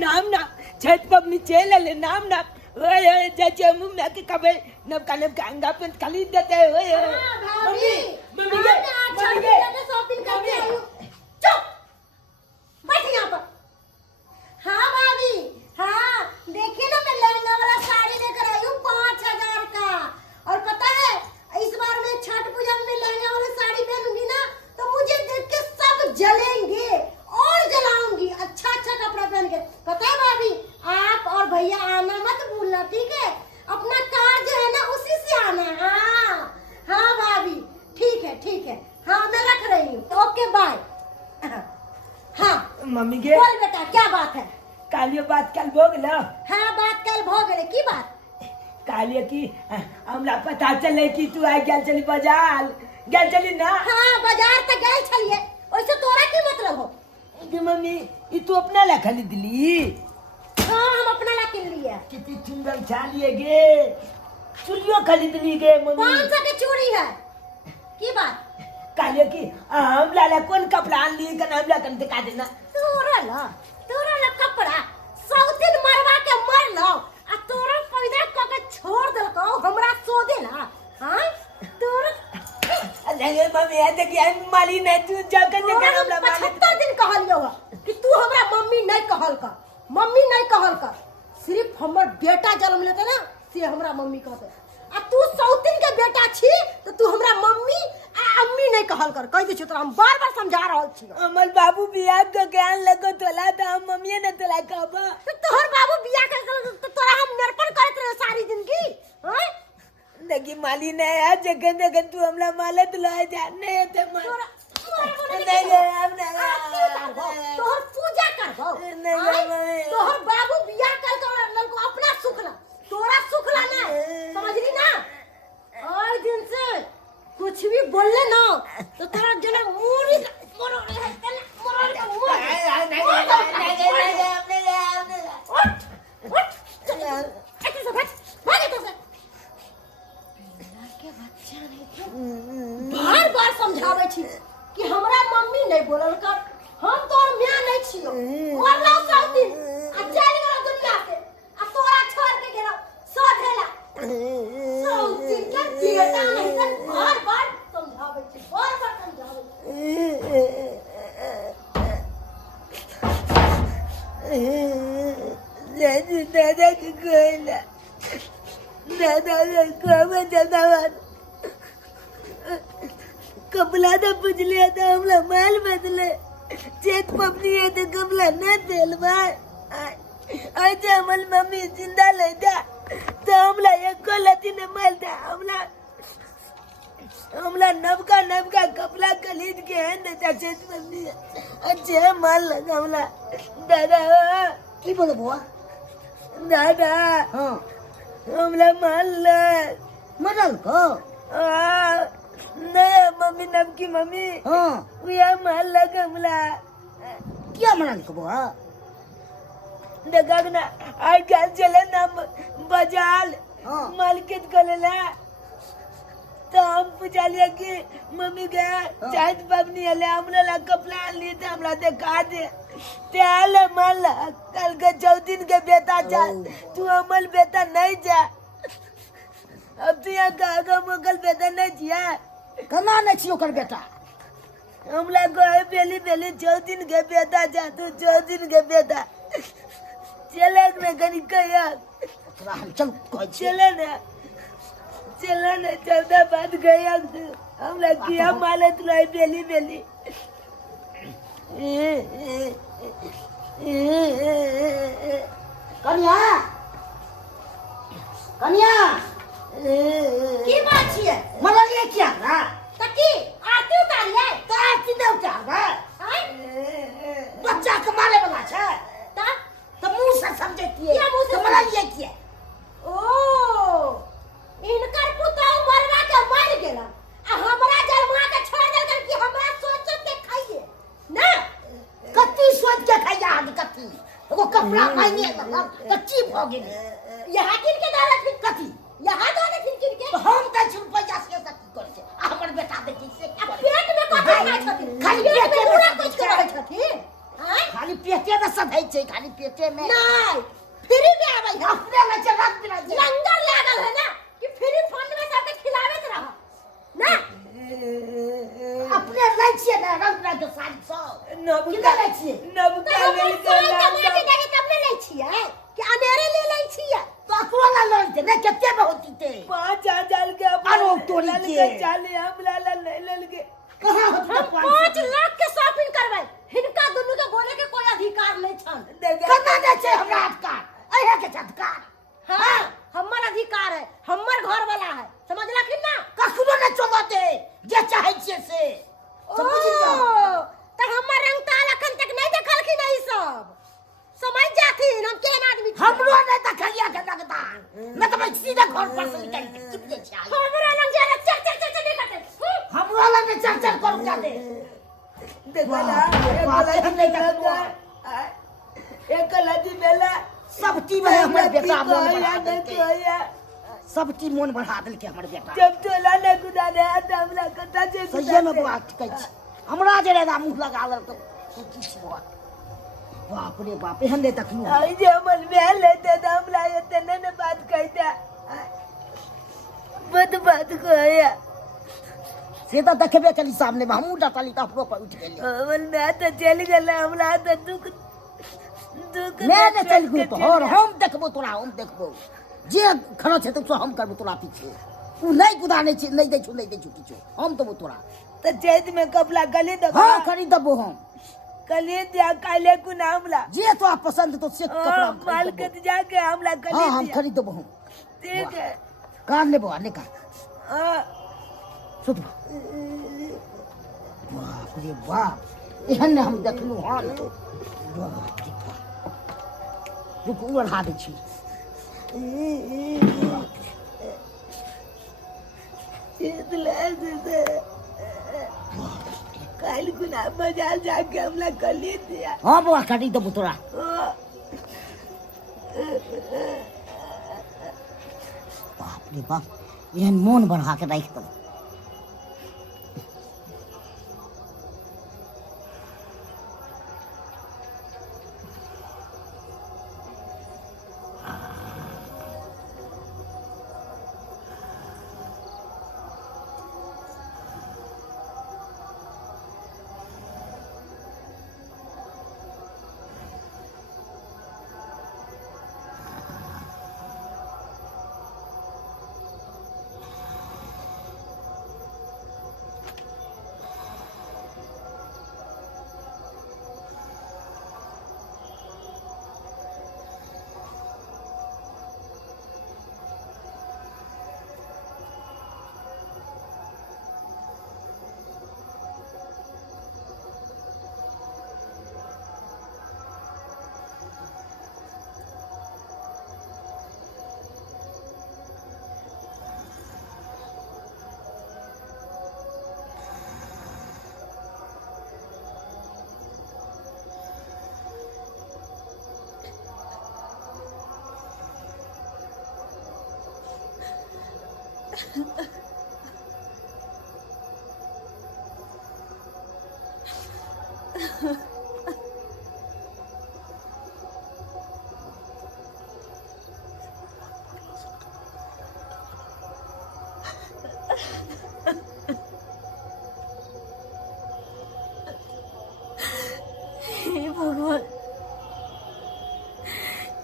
नाम ना छठ पबनी चले नाम ना ओए जजे मुंह में के कबे नबका अंगा पे खरीद देते हैं ओए मम्मी मम्मी के शॉपिंग करके आई हूं। चुप बैठ यहां पर। हां भाभी, हां देखिए ना, मैं लहंगा वाला साड़ी लेकर आई हूं 5000 का। और पता है इस बार मैं छठ पूजा में लहंगा वाला साड़ी पहनूंगी ना तो मुझे देख के सब जलेंगे और जलाऊंगी। अच्छा कपड़ा पहन के। पता है भाभी, आप और भैया आना मत भूलना, ठीक है? अपना कार जो है ना उसी से आना। हाँ भाभी, ठीक है। हाँ मैं रख रही हूँ। Okay bye. हाँ मम्मी के बोल बेटा, क्या बात है? कालियो बात कल भोग लो। हाँ बात कल भोग गए की बात। कालियो की हमरा पता चले कि तू आई गेल चली बाजार गेल चली ना। हाँ बाजार तक गए चलिए, वैसे तोरा की मतलब हो? मम्मी ये तू अपना ला खरीद ली। हाँ हम अपना ला किन लिए। कितनी सुंदर छालिए गे चुलियो खरीद ली गे मम्मी। 500 की चूड़ी है की बात। कालियो की हम लाला कौन कपड़ा आन ली कन हम ला कन दिखा देना। तोरा ला कपड़ा सब दिन मरवा के मर लो आ तोरा पैदा क के छोड़ देलको हमरा सो देला। हां तोरा नहीं मम्मी है देखिए माली नहीं तू जब कर दे हमरा 75 दिन कहलियो कि तू हमरा मम्मी नहीं कहल का। सिर्फ हमर बेटा जन्म लेते ना से हमरा मम्मी कहते। आ तू सौतिन के बेटा छी तो तू हमरा मम्मी आ अम्मी नहीं कहल कर। कह दे तोरा हम बार-बार समझा रहल छी। हमर बाबू बियाह के ज्ञान लगो तोला त हम मम्मी ने तोला कहबा। तोहर बाबू बियाह कर तो तोरा हम नरपन करत रहे सारी जिंदगी। हां देखी माली ने आज जगह तू हमला माले तो ला जाने ते मन नहीं हम तोहर पूजा करबो। तोहर बाबू बियाह कर तो ललको अपना सुख ला, तोरा सुख ला ना। समझली ना? और दिन से कुछ भी बोलले ना तो तोरा जना मुरी मोरो है तना मोरो का बार-बार समझावे छी कि हमरा मम्मी नहीं बोलल कर। हम तोर मियां नहीं छियो। वरना सब दिन आ चल गेलो दुनिया से आ तोरा छोड़ के गेलो सोधेला। सब दिन के बेटा नहीं कर बार-बार समझावे छी, बार-बार समझावे। दादा की कोयला दादा को दादा कपला तो पूछ लिया था हमला माल बदले चेत पपनी है तो कपला न देल भाई आज हमल मम्मी जिंदा ले जा तो हमला एक गलती ने माल था हमला नबका कपला खरीद के है न चेत पपनी अच्छे माल लगा हमला दादा की बोलो बुआ? दादा हां हमला माल मरल को नहीं मम्मी नबकी मम्मी हां ये माल लगा हमला क्या मरल को बुआ? देखा ना आज कल चले ना बाजार मार्केट करेला तो हम पूछा लिया कि मम्मी के चाहत पबनी हले हमला ला कपड़ा लिए थे हमरा देखा दे तेल माल कल के 14 दिन के बेटा जा तू अमल बेटा नहीं जा अब तू यहाँ का मोकल बेटा नहीं जिया कना नहीं छियो कर बेटा। हमला गए बेली 14 दिन के बेटा जा तू 14 दिन के बेटा चले में कहीं कया चले ना चलता बात गया हमला किया माले तुलाई बेली कन्या की बात छिए? मरल ये क्या ना तकी आरती उतारिए तो आरती दे उतारबे। बच्चा के मारे वाला छै तो मुंह से समझतिए या मुंह से मरल ये किए? ओ इनकर पुतौ मरवा के मर गेला आ हमरा जलमा के छोड़ देल कर कि हमरा सोच के खाइए ना। कत्ती सोच के खाइया आदि कत्ती एगो कपड़ा पाइने तो की भ गेल यहां किन के दादा फिर कथी यहां दादा फिर किन के हम दै छु रुपया से की कर छै हमर बेटा देखि से पेट में कथा खाइ छथि खाली पेट में पूरा कुछ के रहै छथि। हैं? खाली पेटे में सधै छै, खाली पेटे में नहीं फ्री में आवे है। अपने में जगत बिना जे लंगर लागल है ना कि फ्री फंड में सबके खिलावत रहो ना। अपने लै छियै ना रंग बिना जो साड़ी सब नब किधर लै छियै? नब तो का हम लेल सोई के कमा के देखे तब ने ले छिए कि अनेरे ले ले छिए। तो अकरो ला लै छै ना, केते में होती ते 5,000 के अरे तोरी लल के। चाली हम ला ले के कहां होती हम 5 लाख के शॉपिंग करबै, हिनका दुनू के बोले के कोई अधिकार नहीं छन। कना नै छै हमरा अधिकार, अहे के अधिकार हां हमर अधिकार है, हमर घर वाला है, समझला कि ना। कखनो नै चलो दे जे चाहे छियै से समझ लियो। त हमर रंग ताल अखन तक नहीं देखल कि नहीं सब समझ जाथिन हम केहन आदमी छी। हमरो नै देखलिया के लगदान नै त मैं सीधे घर पर से निकल के चिप दे छै। हमरा रंग जे चल चल चल चल नहीं करते। हमरो ला नै चल चल करू जा दे। देखला बाप रे, हम नहीं देखबो। एक लजी मेला सब चीज में हमर बेटा मोन या बढ़ा नहीं देलकै, कोया सब चीज मोन बढ़ा देलकै हमर बेटा। जब तोला ने गुदा दे हमरा कता जे सहिए में बात कहै छी, हमरा जे रेदा मुंह लगा लेल तो की छी बात। बाप रे बाप, एहन नै देखलू। आई जे हमर मेल लेते त हमरा एते ने बात कहता बात कोया से तो देखबे कली सामने में, हमहू डटली त अपनो पर उठ गेली। हमर मैं तो चल गेल हमरा तो दुख मैं नै चल गई तो और हम देखबो तोरा, हम देखबो जे खड़ा छै तो हम करबो तोरा पीछे। तू नहीं कुदा नहीं छी, नहीं दै छु किछो, हम देबो तोरा। तो चैत में कपड़ा गली दो हां खरीद देबो हम, कली दिया काले को नामला जे तोरा पसंद तो से कपड़ा हम खरीद मार्केट देबो। जाके हमला कली हां हम दिया खरीद देबो हम। ठीक है कान लेबो आ निकाल हाँ सुत। बाप रे बाप, एहन हम देखलू हाल तो बाप रे बाप। रुक उड़ा दै छी। कल गुना बाजार जाके हमला कली दिया हां बउआ खरीद देबो तोरा। बाप रे बाप, एहन मोन बढ़ा के राखि देबो। हे भगवान,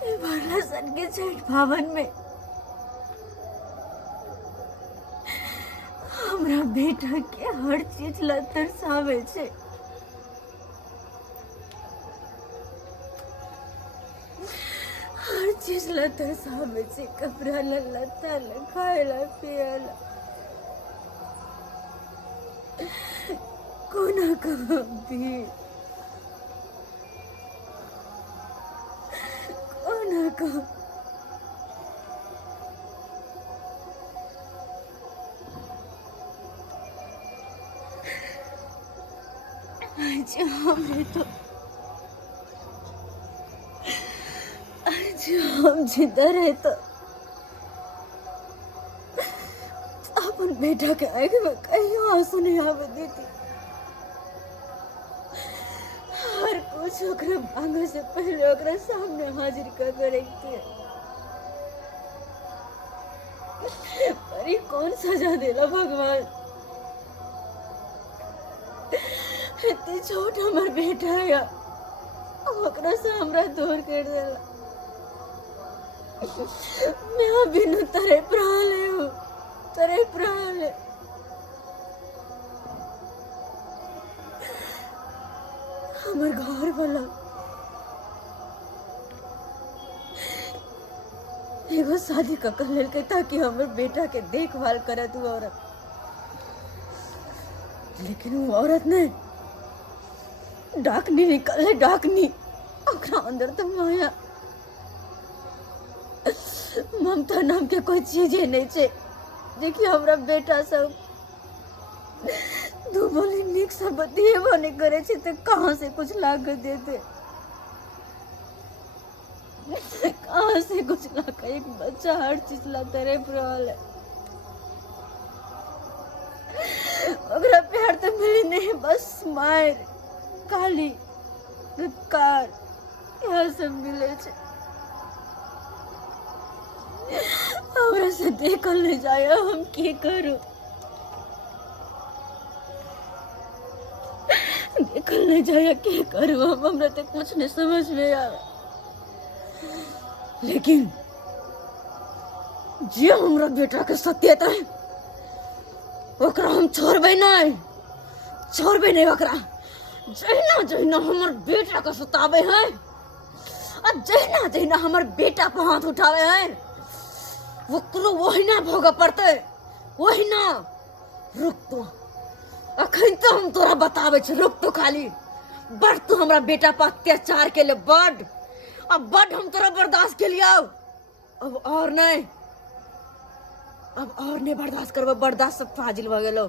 ये भला सन के छठ पावन में हमरा बेटा के हर चीज ला तरसावे छे। हर चीज ला तरसावे छे, कपड़ा ला, लत्ता ला, खाए ला, पिए ला। कोना का भी कोना का आज हम जिंदा रहे तो अपन बेटा के आंख में कहीं आंसू नहीं आवे देती। हर कुछ कुछ ओकरा मांगे से पहले ओकरा सामने हाजिर कर करे के। पर ये कौन सजा देला भगवान? इतने छोट हमर बेटा है, ओकरा से हमरा दूर कर देला। मैं बिनु तेरे प्राण है, तेरे प्राण है। हमर घर वाला एगो शादी का कर लेके ताकि हमर बेटा के देखभाल करे तू औरत, लेकिन वो औरत ने डाकनी निकले, डाकनी। ओकरा अंदर तो माया ममता नाम के कोई चीज नहीं छे, देखिए हमरा बेटा सब दो बोली निक सब बतिएबो नहीं करे छे, तो कहाँ से कुछ लाग देते, कहाँ से कुछ लाग। एक बच्चा हर चीज ला तेरे प्रॉल है, ओकरा प्यार तो मिली नहीं, बस मार काली धिक्कार यह सब मिले छे। हमरा से देखल नहीं जाए, हम के करूं? देखल नहीं जाए के करूं हम? हमरा तो कुछ नहीं समझ में आवे, लेकिन जे हमरा बेटा के सत्यता है ओकरा हम छोड़बे नहीं, छोड़बे नहीं ओकरा। जहिना जहिना हमर बेटा के सतावे हैं और जहिना जहिना हमर बेटा पर हाथ उठावे हैं वो वही ना भोग पड़ते, वही ना। रुक तो, अखन तो हम तोरा बतावे छे, रुक तो खाली। बड़ तू हमरा बेटा पर अत्याचार के लिए बड़, अब बड़ हम तोरा बर्दाश्त के लिए, अब और नहीं, अब और नहीं बर्दाश्त करबो, बर्दाश्त सब फाजिल भ गेलो।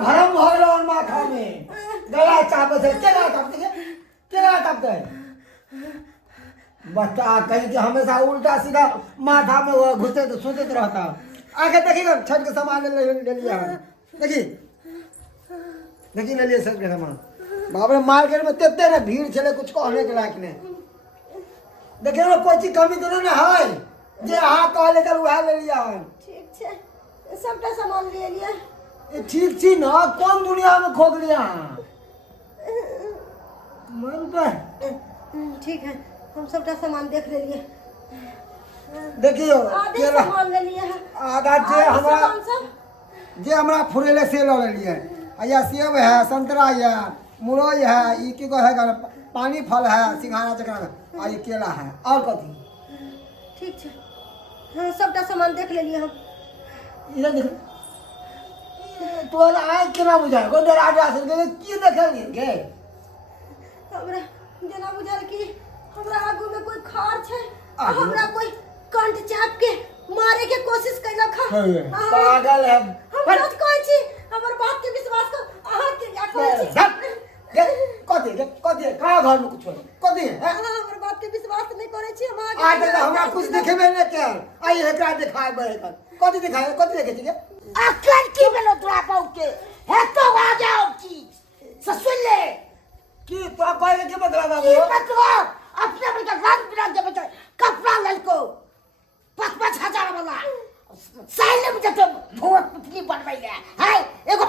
भरम भगल माथा में गला चाप से केला काटते बच्चा कहीं के हमेशा उल्टा सीधा माथा में वो घुसे तो सोचते रहता। आगे देखिएगा छठ के सामान ले लिया, देखिए ले लिए छठ के सामान। बाबरे मार्केट में तेते ना भीड़ चले, कुछ कहने के लायक नहीं। देखिए ना कोई चीज कमी तो नहीं है, जे हाँ कह लेकर वह ले लिया। ठीक है, सबटा सामान ले लिया। ठीक छी ना, कौन दुनिया में खोक लिया मन पे। ठीक है, हम सबटा सामान देख ले लिए। देखियो आधे सामान ले लिए हैं, आधा जे हमरा फुरेले से ले लिए। या सेब है, संतरा है, मुरई है, ये को है, पानी फल है, सिंघाड़ा चकरा, ये केला है, और कथी। ठीक है, हाँ सबटा सामान देख ले लिए हम। इधर देख, तोर आय केना बुझाय को डरा डरा से की देखलिए के हमरा जना बुझाल कि हमरा आगू में कोई खार छे, हमरा कोई कंठ चाप के मारे के कोशिश कैलक है। पागल है, हम सच कहै छी, हमर बात के विश्वास कर। अहाँ के क्या कहै छी? कथी कहाँ घर में कुछ कथी है हमर बात के विश्वास नहीं करे छी हम आज तक हमरा कुछ देखे में नहीं चल आई एकरा दिखाए बहे कर कथी देखे छी अकल की बेलो तोरा पाऊ के है तो आ जाओ की ससुर ले की तोरा कहे के मतलब बाबू ये मतलब अपने बच्चा रंग बिरंग के बच्चा कपड़ा ललको 5-5 हजार वाला साइले में जते भोट पुतली बनवाइले है एगो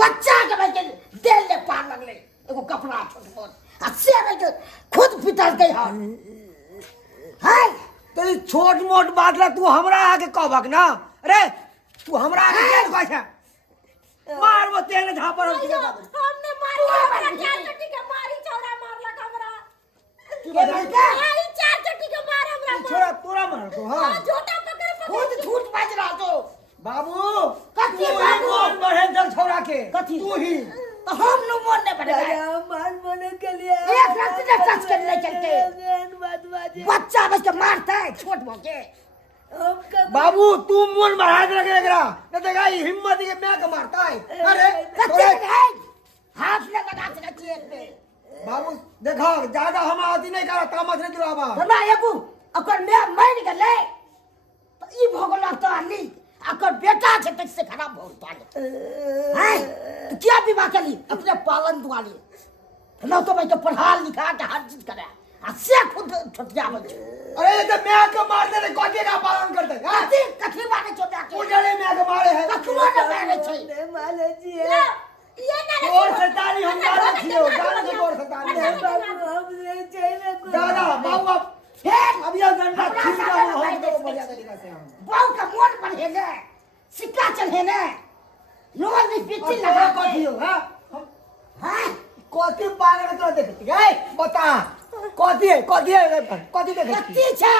बच्चा के बच्चे देल ले पार लगले एगो कपड़ा छोट मोट आ से के खुद पिटल गई है तो छोट मोट बात ला तू हमरा आके कहबक ना अरे तू हमरा आके क्या कहै मार वो तेरे झापर हमने मारी हमरा 4 चट्टी के मारी चौरा मारला हमरा के बोलता आई 4 चट्टी के मार हमरा छोरा तोरा मार तो हां झूठा पकड़ खुद झूठ बाज रहा तो बाबू कथी तू ही बाबू? कौन बढ़े जल छोरा के कथी? तू ही तो हम नु मन नहीं पड़ेगा मार मने के लिए एक रत्ती ने टच कर ले चलते बात बाजे बच्चा बस के मारता है छोट मोके हम का बाबू तू मन बढ़ा दे एकरा न देगा ये हिम्मत के मैं के मारता है अरे कच्चे है हाथ ले लगा के रखिए पे बाबू देखो ज्यादा हम आती नहीं करा तामस नहीं दिलावा बना एगो अकर मैं निकले तो ई भोगल तो आली अकर बेटा छे तक से खराब हो पाले हैं तो क्या विवाह करी अपने पालन दुआली ना तो भाई तो पढ़ा लिखा के हर चीज करे आ से खुद छुटिया बन अरे ये तो मैं के मार दे कोटे का पालन करते हैं कथी कथी बाटे छोटा के उजड़े मैं के मारे है कखनो न मारे छै ने माले जी ये ना और सतानी हम जाने छियो जाने के और सतानी है बाबू हम ले चाहिए को दादा बाबू फिर अभी अब डंडा खींच रहा हूं हम तो बढ़िया तरीका से हम बहु का मोन बढ़े ने सिक्का चढ़े ने नोल में पिट्टी लगा कथी हो हां हां कथी पार में तो देखती है बता कथी है कथी देखती कत्ती छै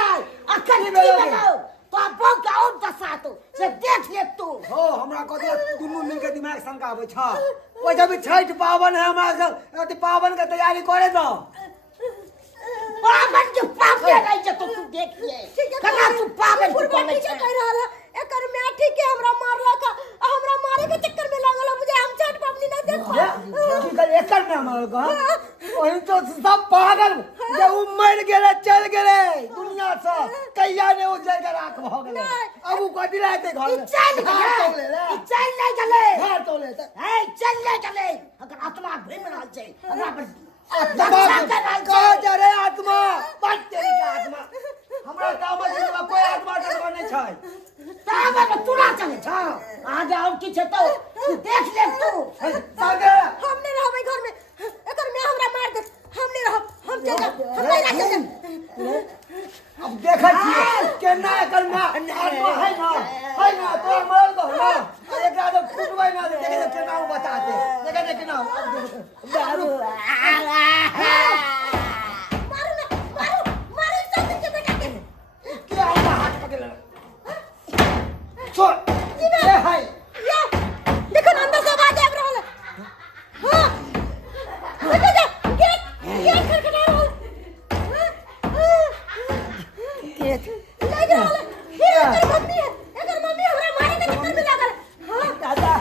अखन की बनाओ तो बहु का और दशा तो से देख ले तू हो हमरा कथी दुनू मिल के दिमाग शंका आबै छ ओ जब छठ पावन है हमरा सब अति पावन के तैयारी करे दो पावन के पाप के रह जे तो तू देख ले कना तू पावन के फुरबटी के कह रहल एकर मैं ठीक है हमरा मारला का हमरा मारे के चक्कर में लागल मुझे हम छठ पबनी नहीं देख पा की कर एकर में हमर का ओही तो सब पागल जे उ मर गेले चल गेले दुनिया से कहिया ने उजड़ के राख भ गेले अब उ कथी रहते घर में चल हाथ तो ले ले चल ले चले हाथ तो ले ए चल ले चले अगर आत्मा घूम रहल छै हमरा पर आत्मा का जरे आत्मा बच तेरी का आत्मा हमरा काम में कोई आत्मा टटवा नहीं छै ताबे में तुरा चले छ आगे और की छै तो तू देख ले तू सागे हमने रहबै घर में एकर मैं हमरा मार दे हमने रह हम चल हम नहीं रह चल अब देखै छियै केना एकर में आत्मा है ना तो मर गो ना एकरा तो फुटबै ना देखे तो केना उ बताते देखे केना बाबू मारो ना मारो सब के बेटा के क्या हमरा हाथ पकड़ ले छोड़ ए हाय ये देखो ना अंदर से आवाज आ रहल है हां देखो गेट खटखटा रहल गेट ले जा रहल ये एकर मम्मी हमरा मारे के चक्कर में लागल हां दादा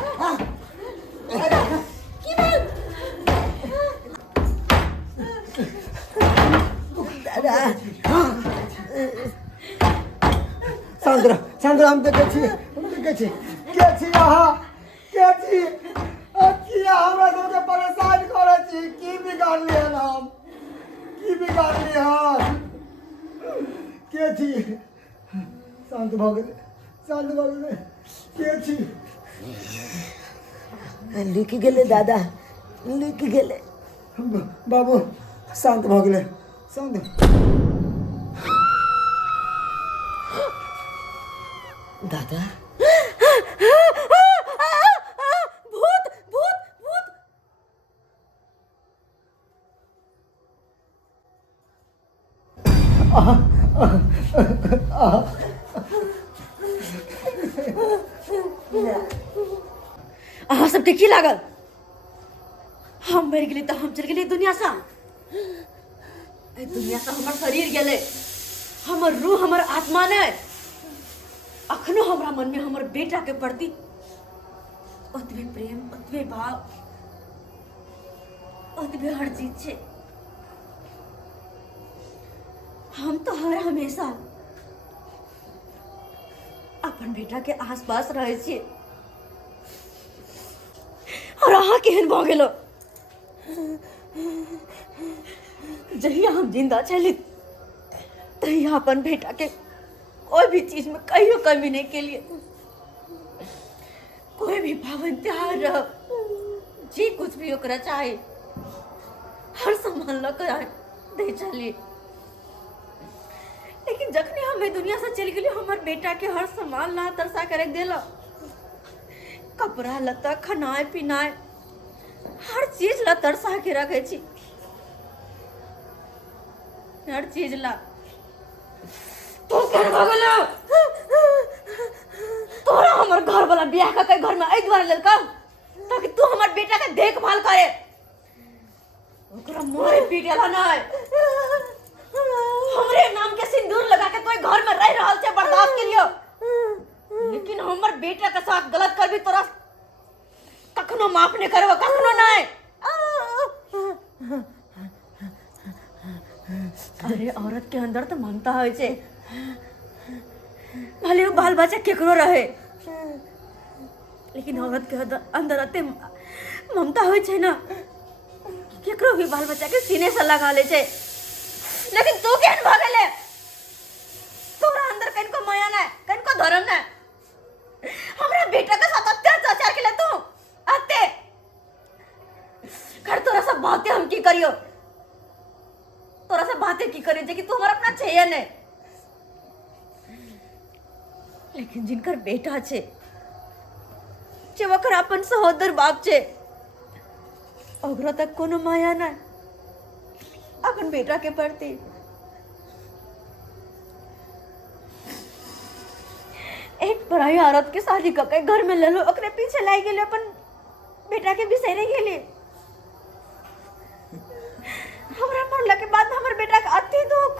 की बोल दादा चंद्र हम देखे छी के छी यहाँ के छी किया हमरा सबके परेशान करे छी की बिगाड़ली हन हम की बिगाड़ली हन के छी शांत भ गेले के छी लिख गेले दादा लिख गेले बाबू शांत भ गेले शांत दादा भूत अहाँ सबके की लागल हम मर गेली तो हम चल गेली दुनिया से ए दुनिया से हमर शरीर गेले हमर रूह हमर आत्मा ने अखनो हमरा मन में हमर बेटा के प्रति ओतबे प्रेम ओतबे भाव ओतबे हर चीज छे। हम तो हर हमेशा अपन बेटा के आसपास रहे छिए और अहाँ केहन भऽ गेलो। जहिया हम जिंदा छली तहिया अपन बेटा के कोई भी चीज में कहियो कमी नहीं के लिए। कोई भी पावन त्योहार रह जी कुछ भी ओकरा चाहे हर सामान ल कर दे चली। लेकिन जखने हमें दुनिया से चल गई हमार बेटा के हर सामान ला तरसा कर रख देला। कपड़ा लता खानाए पीनाए हर चीज ला तरसा के रखे छी। हर चीज ला तू कर भगला तोरा हमर घर वाला बियाह का कई घर में आई द्वारा ललका ताकि तू हमार बेटा के देखभाल करे। ओकरा मोरे पीटेला नहीं। हमरे नाम के सिंदूर लगा के तोय घर में रह रहल छे बर्दाश्त के लिए। लेकिन हमर बेटा के साथ गलत कर भी तोरा कखनो माफ नहीं करबो कखनो नहीं। अरे औरत के अंदर तो ममता होय छे भले वो बाल बच्चा केकरो रहे लेकिन औरत के अंदर अते ममता होय छे ना केकरो भी बाल बच्चा के सीने से लगा ले छे। लेकिन तू केहन भागले तोरा अंदर कनको माया ना कनको धर्म ना। हमरा बेटा के साथ अत्याचार के ले तू आते कर तोरा सब बातें हम की करियो। तोरा सब बातें की करे जे कि तू हमरा अपना चाहिए ने। लेकिन जिनकर बेटा छे जे वकर अपन सहोदर बाप छे ओकरा तक कोनो माया ना अपन बेटा के प्रति। एक पराई औरत के शादी करके घर में ले लो ओकरे पीछे लाई गेले अपन बेटा के बिसरे गेले। हमरा मरला के बाद हमर बेटा के अति दुख।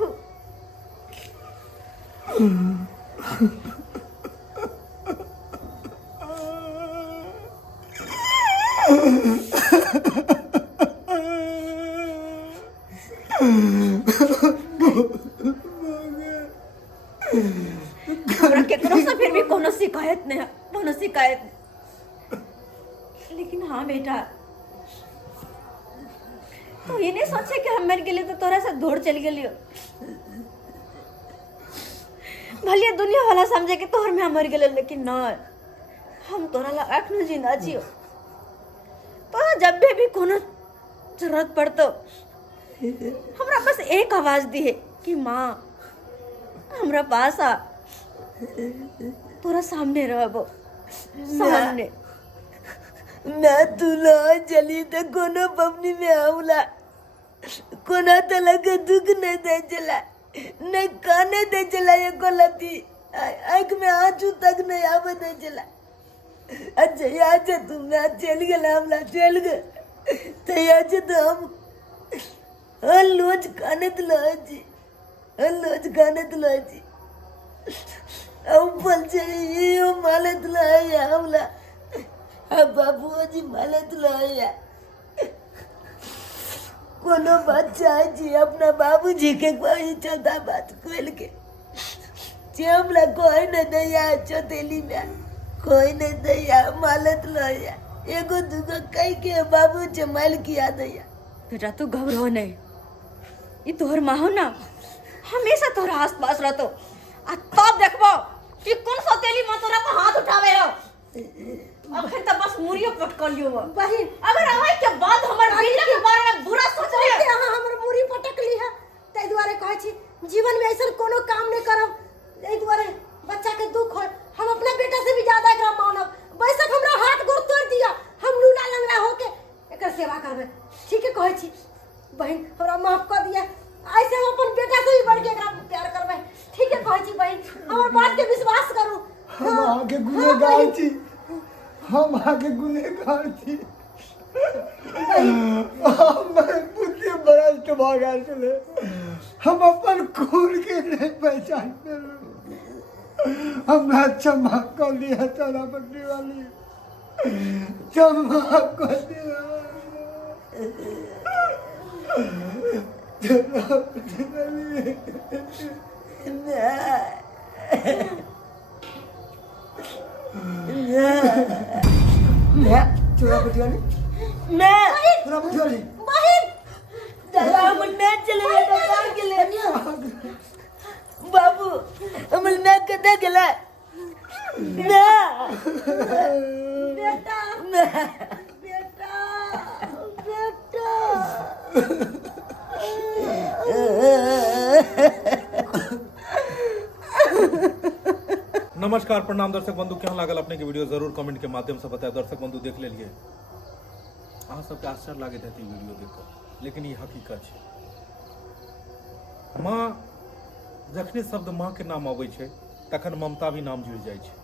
हमरा केकरो से फिर भी कोनो शिकायत नहीं कोनो शिकायत नहीं। लेकिन हाँ बेटा तू ये नहीं सोचे कि हम मर गेली तो तोरा से दूर चल गेलियो। भले दुनिया वाला समझे कि तोहर में हम मर गेले लेकिन ना हम तोरा ला अखनो जिंदा छियो। तो जब भी कोनो जरूरत पड़तो हमरा बस एक आवाज दी है कि माँ हमरा पास आ तोरा सामने रहबो सामने। मैं तुला चली तो कोनो पबनी में आउला कोना तला के दुख नहीं दे चला नहीं काने दे चला ये कोलती आँख में आंसू तक नहीं आवे दे चला। अच्छा याद है तुम ना चल गए हमला चल गए तो याद है तो हम लोज काने तलाजी लोज काने तलाजी अब पल चाहिए ये माले तलाया हमला अब बाबू जी माले तलाया कोनो बच्चा जी अपना बाबूजी के कोई चौथा बात खोल के हमला कोई न दैया चौथेली में कोई न दैया मालत लया एगो दुगो कई के बाबू से माल किया दैया। बेटा तू घबरो नहीं ये तोहर माँ हो ना हमेशा तोहरा आस पास रहतो आ तब देखबो कि कौन सौतेली माँ तोरा को हाथ उठावे हो। अब तो बस मुरियो पटक लियो बहिन अगर आवे के बाद हमर बिल्ला के बारे में बुरा सोच ले अहाँ हमर मुरी पटक ली है तै दुआरे कहै छी जीवन में ऐसा कोनो काम नहीं करब एहि दुआरे बच्चा के दुख हो हम अपना बेटा से भी ज्यादा एकरा मानब। बैसक हमरा हाथ गोड़ तोड़ दिया हम लूला लंगड़ा होके एकर सेवा करबे। ठीक है कहै छी बहन हमरा माफ कर दिया ऐसे हम अपन बेटा से भी बढ़ के एकरा प्यार करबे। ठीक है कहै छी बहन हमर बात के विश्वास करू। हम आगे गुनेगार छी हम आगे गुनेगार छी हमारे बुद्धि भ्रष्ट भ गेल छले हम अपन खून के नहीं पहचान पेलू हमरा क्षमा कर दिया तारा बड्डी वाली क्षमा कर दिया चोरा पटियाली ना चोरा पटियाली दादा हम ना चले जाता कहाँ गेले बाबू हम ना कदा गेला ना बेटा ना बेटा नमस्कार प्रणाम दर्शक बंधु, केहन लागल अपने के वीडियो जरूर कमेंट के माध्यम से बताए। दर्शक बंधु देख लेलिए, अहाँ सबके आश्चर्य लागैत हेतै वीडियो देख कऽ, लेकिन ई हकीकत छै। माँ जखने शब्द माँ के नाम अबै छै तखन ममता भी नाम जुड़ि जाइ छै,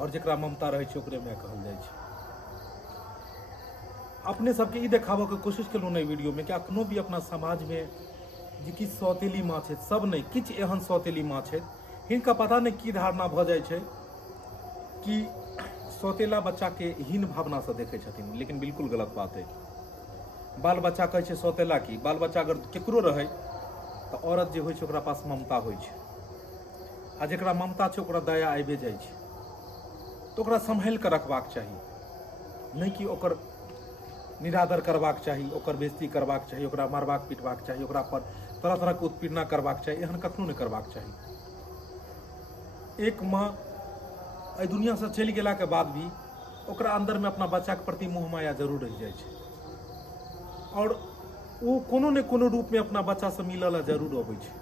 और जेकरा ममता रहै छै ओकरे माँ कहल जाइ छै। अपने सबके ई देखाबऽ के कोशिश केलहुँ एहि वीडियो में कि अखनो भी अपना समाज में जे किछु सौतेली माँ छै, सब नहीं किछु एहन सौतेली माँ छै हिनका पता नहीं की धारणा भऽ जाइ छै कि सौतेला बच्चा के हीन भावना से देखे छथिन, लेकिन बिल्कुल गलत बात है। बाल बच्चा कहै छै सौतेला की, बाल बच्चा अगर केकरो रहे तो औरत जे होइ छै ओकरा पास ममता होइ छै, आ जेकरा ममता छै ओकरा दया आबे जाइ छै, तो ओकरा संभाल के रखबाक चाही, नहीं कि ओकर निरादर करबाक चाही, ओकर बेइज्जती करबाक चाही, ओकरा मारबाक पीटबाक चाही, ओकरा पर तरह तरह के उत्पीड़ना करबाक चाही। एहन कखनो नहीं करबाक चाही। एक माँ एहि दुनिया से चलि गेला के बाद भी ओकरा अंदर में अपना बच्चा के प्रति मोह माया जरूर रह जाइ छै, और वो कोनो ने कोनो रूप में अपना बच्चा से मिलऽ ला जरूर अबै छै।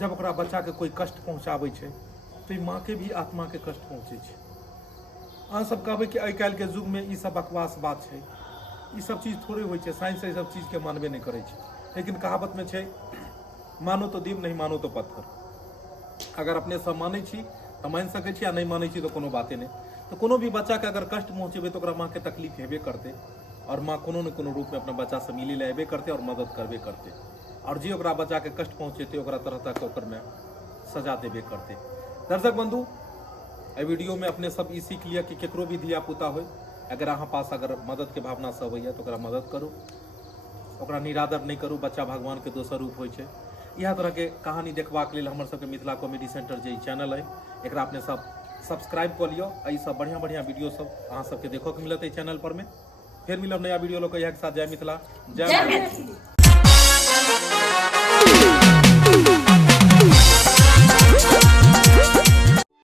जब ओकरा बच्चा के कोई कष्ट पहुंचाबै छै तो ई माँ के भी आत्मा के कष्ट पहुंचे छै। अहाँ सब कहबै कि आइ काल्हि के युग में ई सब बकवास बात छै, ई सब चीज थोड़े होइ छै, साइंस ई सब चीज के मानबे नहीं करै छै। लेकिन कहावत में छै, मानो तो देव नहीं मानो तो पत्थर। अगर अपने सब मानै छी तो मान सकै छी, आ नहीं मानै छी तो कोनो बाते नहीं। तो कोनो भी बच्चा के अगर कष्ट पहुंचेबे तो ओकरा माँ के तकलीफ हेबे करते, और माँ कोनो न कोनो रूप में अपना बच्चा से मिले ला अबे करते और मदद करबे करते, और जे ओकरा बच्चा के कष्ट पहुंचेते ओकरा तरह तरह के ओकर में सजा देबे करते। दर्शक बंधु एहि वीडियो में अपने सब ई सीख लिया कि केकरो भी धिया पुता हो, अगर अहाँ पास अगर मदद के भावना से अबैया तो ओकरा मदद करू, ओकरा निरादर नहीं करू। बच्चा भगवान के दोसर रूप होइ छै। इएह तरह के कहानी देखबाक लेल हमर सबके मिथिला कॉमेडी सेंटर जे चैनल है एकरा अपने सब सब्सक्राइब कऽ लियो। एहि सब बढ़िया बढ़िया वीडियो सब अहाँ सबके देखऽ के मिलत एहि चैनल पर में। फिर मिलब नया वीडियो लोग के साथ। जय मिथिला, जय मैथिली।